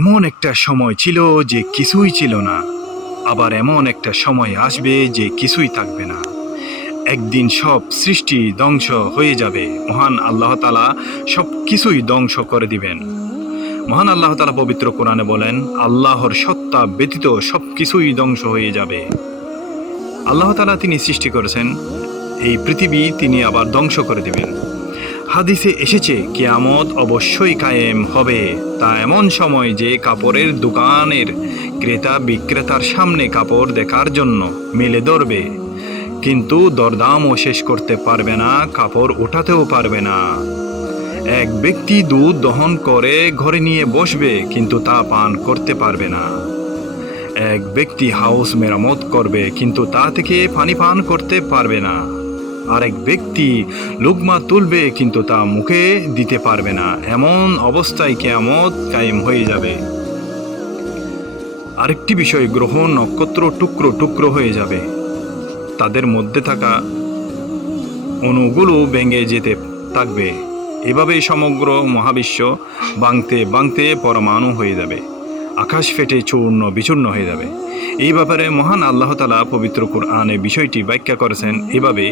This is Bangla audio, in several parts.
এমন একটা সময় ছিল যে কিছুই ছিল না, আবার এমন একটা সময় আসবে যে কিছুই থাকবে না। একদিন সব সৃষ্টি ধ্বংস হয়ে যাবে। মহান আল্লাহ তাআলা সব কিছুই ধ্বংস করে দিবেন। মহান আল্লাহ তাআলা পবিত্র কোরআনে বলেন, আল্লাহর সত্তা ব্যতীত সব কিছুই ধ্বংস হয়ে যাবে। আল্লাহ তাআলা তিনি সৃষ্টি করেছেন, এই পৃথিবী তিনি আবার ধ্বংস করে দিবেন। হাদিসে এসেছে কিয়ামত অবশ্যই কায়েম হবে। তা এমন সময় যে কাপড়ের দোকানের ক্রেতা বিক্রেতার সামনে কাপড় দেখার জন্য মেলে ধরবে, কিন্তু দরদামও শেষ করতে পারবে না, কাপড় ওঠাতেও পারবে না। এক ব্যক্তি দুধ দহন করে ঘরে নিয়ে বসবে, কিন্তু তা পান করতে পারবে না। এক ব্যক্তি হাউস মেরামত করবে, কিন্তু তা থেকে পানি পান করতে পারবে না। আরেক ব্যক্তি লুকমা তুলবে, কিন্তু তা মুখে দিতে পারবে না। এমন অবস্থায় কিয়ামত কায়েম হয়ে যাবে। আরেকটি বিষয়, গ্রহ নক্ষত্র টুকরো টুকরো হয়ে যাবে। তাদের মধ্যে থাকা অণুগুলো ভেঙে যেতে থাকবে। এভাবেই সমগ্র মহাবিশ্ব ভাঙতে ভাঙতে পরমাণু হয়ে যাবে। আকাশ ফেটে চূর্ণ বিচূর্ণ হয়ে যাবে। এই ব্যাপারে মহান আল্লাহ তাআলা পবিত্র কুরআনে বিষয়টি ব্যাখ্যা করেছেন এভাবে,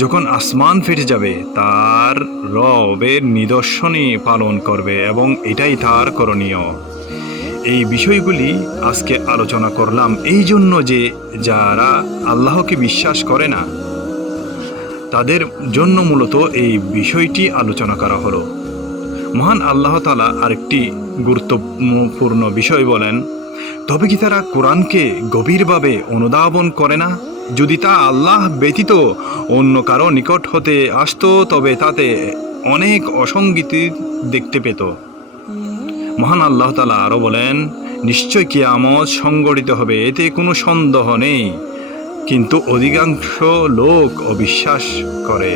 যখন আসমান ফেটে যাবে তার রবের নিদর্শনই পালন করবে এবং এটাই তার করণীয়। এই বিষয়গুলি আজকে আলোচনা করলাম এই জন্য যে যারা আল্লাহকে বিশ্বাস করে না তাদের জন্য মূলত এই বিষয়টি আলোচনা করা হলো। মহান আল্লাহ তাআলা আরেকটি গুরুত্বপূর্ণ বিষয় বলেন, তবে কি তারা কোরআনকে গভীরভাবে অনুধাবন করে না? যদি তা আল্লাহ ব্যতীত অন্য কারো নিকট হতে আসতো তবে তাতে অনেক অসঙ্গতি দেখতে পেত। মহান আল্লাহ তাআলা আরও বলেন, নিশ্চয় কিয়ামত সংঘটিত হবে, এতে কোনো সন্দেহ নেই, কিন্তু অধিকাংশ লোক অবিশ্বাস করে।